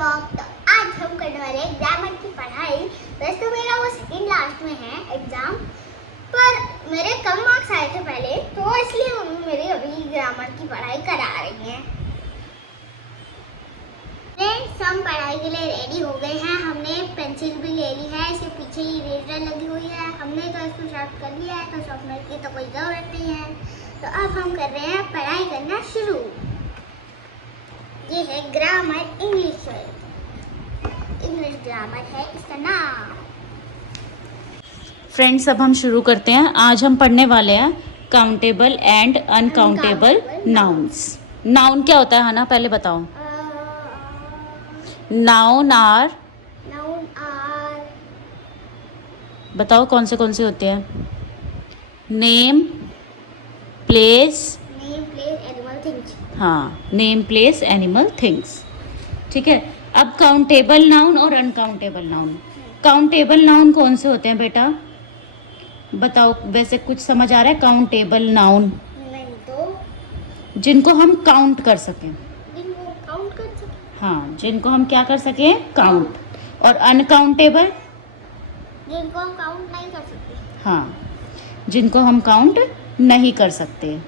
Blog. तो आज हम करने वाले हैं ग्रामर की पढ़ाई। वैसे तो मेरा वो सेकंड लास्ट में है एग्जाम, पर मेरे कम मार्क्स आए थे पहले, तो इसलिए मम्मी मेरी अभी ग्रामर की पढ़ाई करा रही हैं। फ्रेंड्स, हम पढ़ाई के लिए रेडी हो गए हैं। हमने पेंसिल भी ले ली है, इसके पीछे ही इरेजर लगी हुई है। हमने तो इसको शार्प कर लिया है, तो शॉर्पनर की तो कोई ज़रूरत नहीं है। तो अब हम कर रहे हैं पढ़ाई करना शुरू। ये है ग्रामर इंग्लिश ग्रामर है इसका नाम। फ्रेंड्स, अब हम शुरू करते हैं। आज हम पढ़ने वाले हैं countable and uncountable nouns. Noun क्या होता है हना, पहले बताओ। नाउन आर बताओ कौन से होते हैं। Name, place, animal, things. हाँ, नेम, प्लेस, एनिमल, थिंग्स। ठीक है। अब काउंटेबल नाउन और अनकाउंटेबल नाउन। काउंटेबल नाउन कौन से होते हैं बेटा, बताओ। वैसे कुछ समझ आ रहा है? काउंटेबल नाउन नहीं तो जिनको हम काउंट कर सकें। जिनको काउंट कर सकते, हाँ, जिनको हम क्या कर सकें, काउंट। और अनकाउंटेबल, जिनको हम काउंट नहीं कर सकते। हाँ, जिनको हम काउंट नहीं कर सकते,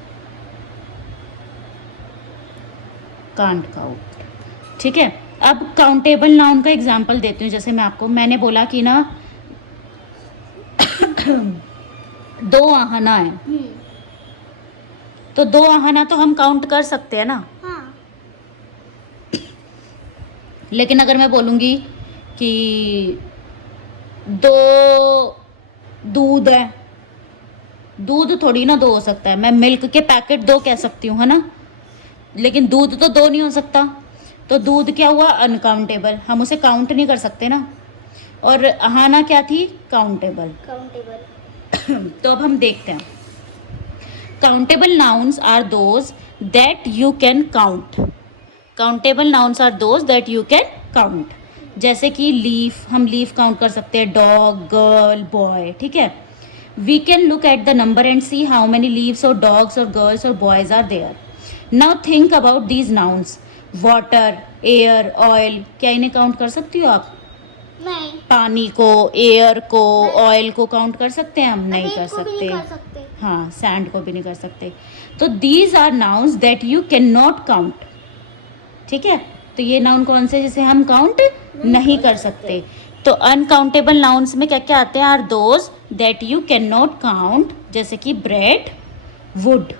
कांट काउंट। ठीक है। अब काउंटेबल नाउन का एग्जांपल देती हूँ। जैसे मैंने बोला कि ना 2 आहना है, तो 2 आहना तो हम काउंट कर सकते हैं ना। हाँ। लेकिन अगर मैं बोलूँगी कि 2 दूध है, दूध थोड़ी ना 2 हो सकता है। मैं मिल्क के पैकेट 2 कह सकती हूँ, है ना, लेकिन दूध तो 2 नहीं हो सकता। तो दूध क्या हुआ, अनकाउंटेबल, हम उसे काउंट नहीं कर सकते ना। और आहाना क्या थी, काउंटेबल। तो अब हम देखते हैं। Countable nouns are those that you can count. Countable nouns are those that you can count. जैसे कि लीफ, हम लीफ काउंट कर सकते हैं, डॉग, गर्ल, बॉय। ठीक है। We can look at the number and see how many leaves और dogs और गर्ल्स और boys are there. Now think about these nouns. Water, air, oil, क्या इन्हें काउंट कर सकती हो आप? नहीं। पानी को, एयर को, ऑयल को काउंट कर सकते हैं हम? नहीं कर सकते। हाँ, सैंड को भी नहीं कर सकते। तो these are nouns that you can not count. ठीक है। तो ये नाउन कौन से जिसे हम काउंट नहीं कर सकते। तो अनकाउंटेबल नाउन्स में क्या क्या आते हैं, are those that you can not count. जैसे कि ब्रेड, वुड,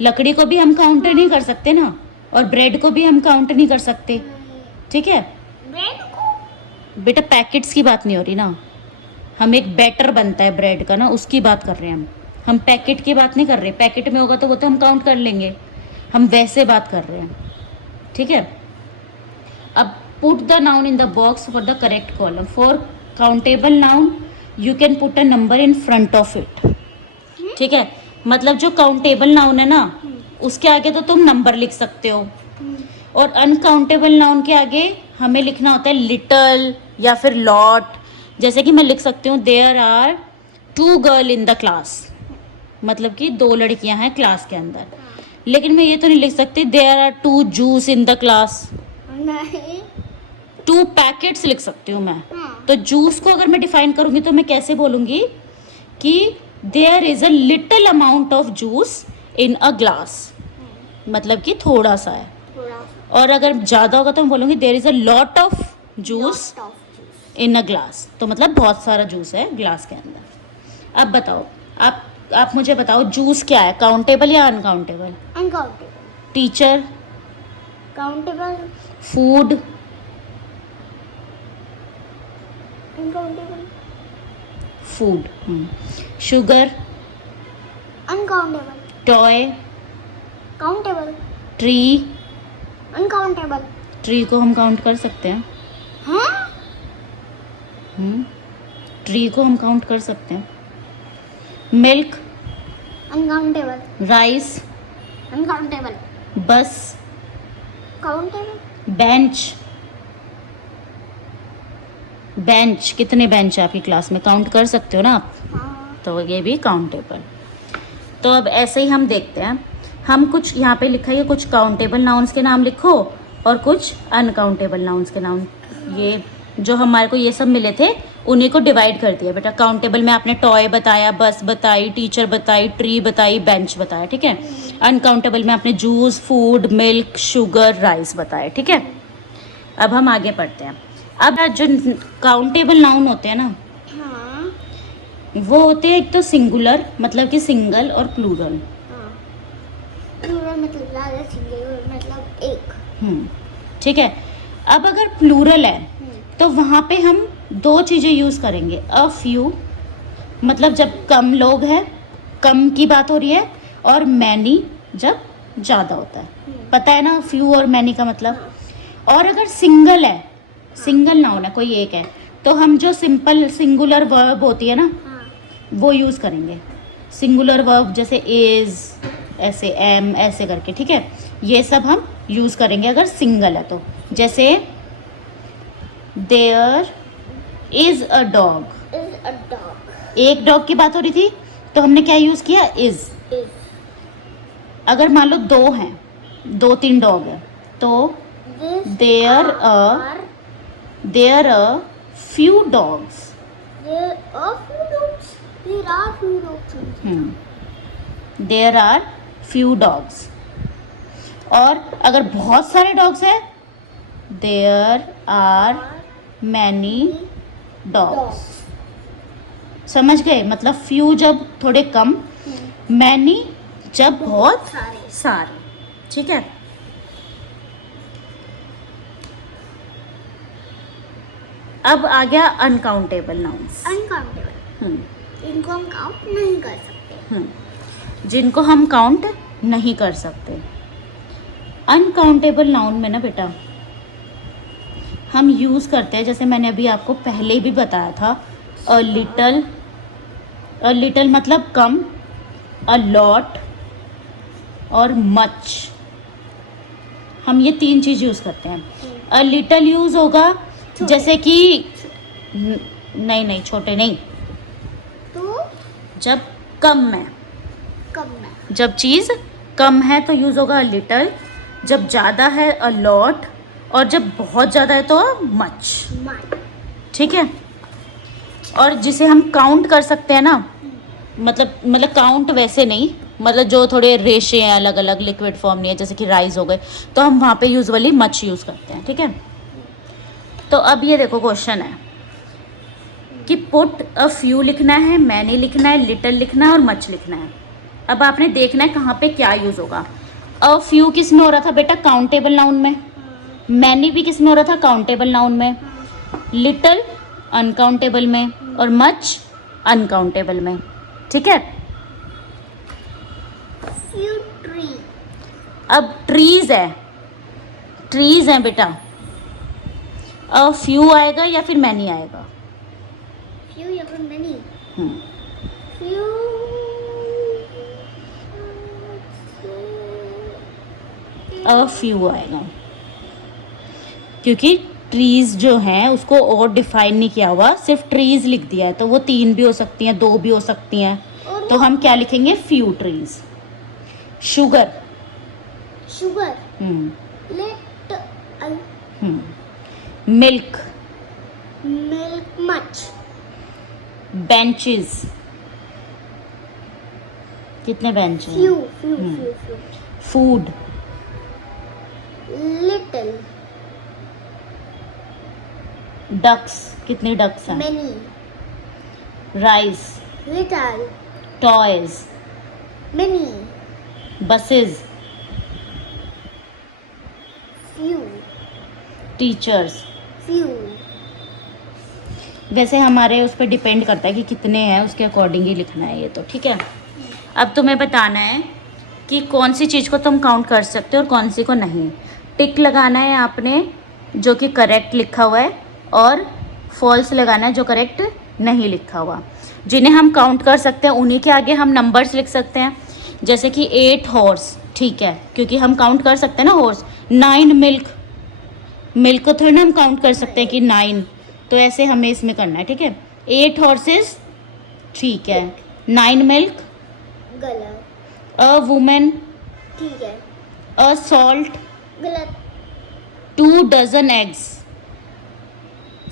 लकड़ी को भी हम काउंट नहीं कर सकते ना, और ब्रेड को भी हम काउंट नहीं कर सकते। ठीक है। ब्रेड को बेटा पैकेट्स की बात नहीं हो रही ना, हम एक बैटर बनता है ब्रेड का ना, उसकी बात कर रहे हैं हम पैकेट की बात नहीं कर रहे। पैकेट में होगा तो वो तो हम काउंट कर लेंगे, हम वैसे बात कर रहे हैं। ठीक है। अब put the noun in the box for the correct column. For countable noun you can put a number in front of it. ठीक है। मतलब जो काउंटेबल नाउन है ना, उसके आगे तो तुम नंबर लिख सकते हो, और अनकाउंटेबल नाउन के आगे हमें लिखना होता है लिटल या फिर लॉट। जैसे कि मैं लिख सकती हूँ there are 2 girl in the class, मतलब कि 2 लड़कियां हैं क्लास के अंदर। लेकिन मैं ये तो नहीं लिख सकती there are 2 juice in the class. नहीं। 2 पैकेट्स लिख सकती हूँ मैं। हाँ। तो जूस को अगर मैं डिफाइन करूंगी तो मैं कैसे बोलूंगी कि there is a little amount of juice in a glass, मतलब कि थोड़ा सा है। और अगर ज़्यादा होगा तो हम बोलूँगी there is a lot of juice in a glass, तो मतलब बहुत सारा जूस है ग्लास के अंदर। अब बताओ, आप मुझे बताओ, जूस क्या है, काउंटेबल या uncountable? Uncountable. Teacher? Countable. Food? Uncountable. Food. Sugar? Uncountable. Toy? Countable. Tree? Uncountable. Tree को हम काउंट कर सकते हैं। हाँ? ट्री को हम काउंट कर सकते हैं। मिल्क? अनकाउंटेबल। राइस? अनकाउंटेबल। बस? काउंटेबल। बेंच? बेंच, कितने बेंच है आपकी क्लास में, काउंट कर सकते हो ना आप? हाँ। तो ये भी काउंटेबल। तो अब ऐसे ही हम देखते हैं। हम कुछ यहाँ पे लिखा है, कुछ काउंटेबल नाउन्स के नाम लिखो और कुछ अनकाउंटेबल नाउन्स के नाउन। ये जो हमारे को ये सब मिले थे उन्हीं को डिवाइड कर दिया बेटा। काउंटेबल में आपने टॉय बताया, बस बताई, टीचर बताई, ट्री बताई, बेंच बताया, ठीक है। अनकाउंटेबल में आपने juice, food, milk, sugar, rice बताया, ठीक है। अब हम आगे पढ़ते हैं। अब जो काउंटेबल नाउन होते हैं ना, हाँ वो होते हैं एक तो सिंगुलर मतलब कि सिंगल, और प्लूरल। हाँ, प्लूरल मतलब ज़्यादा, सिंगुलर मतलब एक। ठीक है। अब अगर प्लूरल है तो वहाँ पे हम दो चीज़ें यूज़ करेंगे। अ फ्यू मतलब जब कम लोग हैं, कम की बात हो रही है, और मैनी जब ज़्यादा होता है। पता है ना फ्यू और मैनी का मतलब। और अगर सिंगल है, सिंगल नाउन है, कोई एक है, तो हम जो सिंपल सिंगुलर वर्ब होती है ना, हाँ वो यूज़ करेंगे। सिंगुलर वर्ब जैसे इज़, ऐसे एम, ऐसे करके, ठीक है। ये सब हम यूज़ करेंगे अगर सिंगल है तो। जैसे there is a dog, is a dog, एक डॉग की बात हो रही थी तो हमने क्या यूज़ किया, इज़। इज। अगर मान लो दो हैं, दो तीन डॉग है, तो there a few dogs. There are few dogs. There are few dogs. There are few dogs. और अगर बहुत सारे डॉग्स हैं, देयर आर मैनी डॉग्स। समझ गए? मतलब फ्यू जब थोड़े कम, मैनी जब बहुत सारे, ठीक है। अब आ गया अनकाउंटेबल नाउन्स। Uncountable. इनको हम काउंट नहीं कर सकते। जिनको हम काउंट नहीं कर सकते। अनकाउंटेबल नाउन में ना बेटा हम यूज़ करते हैं, जैसे मैंने अभी आपको पहले भी बताया था, अ लिटल मतलब कम, अ लॉट और मच। हम ये तीन चीज़ यूज़ करते हैं। अ लिटल यूज़ होगा जैसे कि नहीं छोटे नहीं, तो जब कम है, कम है। जब चीज़ कम है तो यूज़ होगा अ लिटल, जब ज़्यादा है अ लॉट, और जब बहुत ज़्यादा है तो मच, ठीक है। और जिसे हम काउंट कर सकते हैं ना, मतलब काउंट वैसे नहीं, मतलब जो थोड़े रेशे हैं अलग अलग, लिक्विड फॉर्म नहीं है, जैसे कि राइस हो गए, तो हम वहाँ पे यूजुअली मच यूज़ करते हैं, ठीक है। तो अब ये देखो क्वेश्चन है कि पुट अ फ्यू लिखना है, मैनी लिखना है, लिटिल लिखना है और मच लिखना है। अब आपने देखना है कहाँ पे क्या यूज़ होगा। अ फ्यू किस में हो रहा था बेटा, काउंटेबल नाउन में। मैनी भी किस में हो रहा था, काउंटेबल नाउन में। लिटिल अनकाउंटेबल में, और मच अनकाउंटेबल में, ठीक है। Few tree. अब ट्रीज हैं बेटा, अ फ्यू आएगा या फिर मैनी आएगा? Few या फिर many. Hmm, Few. A few आएगा, क्योंकि ट्रीज जो हैं उसको और डिफाइन नहीं किया हुआ, सिर्फ ट्रीज लिख दिया है, तो वो तीन भी हो सकती हैं, दो भी हो सकती हैं, तो हम क्या लिखेंगे, few trees. Sugar, Sugar. Little. Milk, Milk. Much. Benches, कितने बेंच हैं? Few. Food, Little. डक्स, कितनी डक्स हैं? Many. Rice, Little. Toys, Many. Buses, Few. Teachers. Few. वैसे हमारे उस पर डिपेंड करता है कि कितने हैं, उसके अकॉर्डिंग ही लिखना है ये तो, ठीक है। अब तुम्हें बताना है कि कौन सी चीज़ को तुम काउंट कर सकते हो और कौन सी को नहीं। टिक लगाना है आपने जो कि करेक्ट लिखा हुआ है, और फॉल्स लगाना है जो करेक्ट नहीं लिखा हुआ। जिन्हें हम काउंट कर सकते हैं उन्हीं के आगे हम नंबर्स लिख सकते हैं, जैसे कि 8 हॉर्स, ठीक है, क्योंकि हम काउंट कर सकते हैं ना हॉर्स। 9 मिल्क को थोड़ी ना हम काउंट कर सकते हैं कि 9, तो ऐसे हमें इसमें करना है, ठीक है। 8 हॉर्सेस, ठीक है। 9 मिल्क। गलत। अ वुमेन, ठीक है। अ सॉल्ट, गलत। 2 डजन एग्स,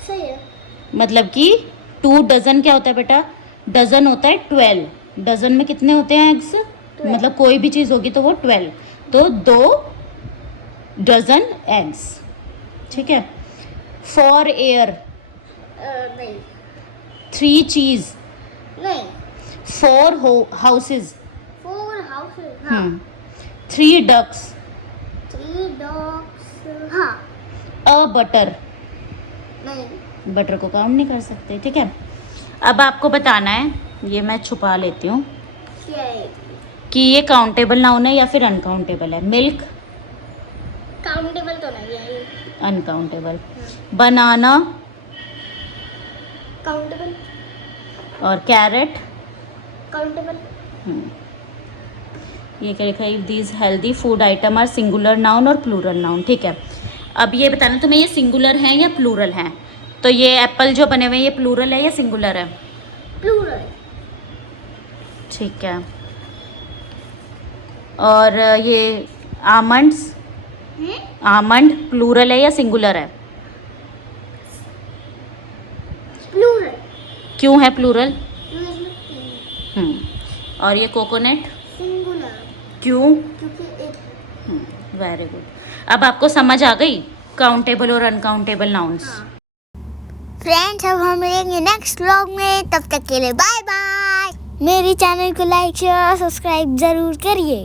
सही है। मतलब कि 2 डजन क्या होता है बेटा? डजन होता है 12। डजन में कितने होते हैं एग्स? 12। मतलब कोई भी चीज होगी तो वो 12, तो 2 डजन एग्स, ठीक है। 4 एयर, नहीं 3 चीज, नहीं। 4 हाउसेज, 4 हाउसेस, हाँ। 3 डक्स, 3 डॉग्स, हाँ। अ बटर, नहीं। बटर को काउंट नहीं कर सकते, ठीक है। अब आपको बताना है, ये मैं छुपा लेती हूँ, क्या है? कि ये काउंटेबल नाउन है या फिर अनकाउंटेबल है। मिल्क काउंटेबल तो नहीं है ये। अनकाउंटेबल, बनाना काउंटेबल, और कैरेट, काउंटेबल। ये क्या लिखा है? If these healthy food item are singular noun और प्लूरल नाउन, ठीक है। अब ये बताना तुम्हें, ये सिंगुलर हैं या प्लूरल हैं? तो ये एप्पल जो बने हुए हैं, ये प्लूरल है या सिंगुलर है? प्लूरल। ठीक है। और ये आमंड्स, आमंड प्लूरल है या सिंगुलर है? प्लूरल। क्यों है प्लूरल? प्लूरल और ये कोकोनट सिंगुलर, क्यों? क्योंकि एक। Very good. अब आपको समझ आ गई काउंटेबल और अनकाउंटेबल नाउन्स। फ्रेंड्स, अब हम मिलेंगे नेक्स्ट व्लॉग में, तब तक के लिए बाय बाय। मेरी चैनल को लाइक शेयर और सब्सक्राइब जरूर करिए।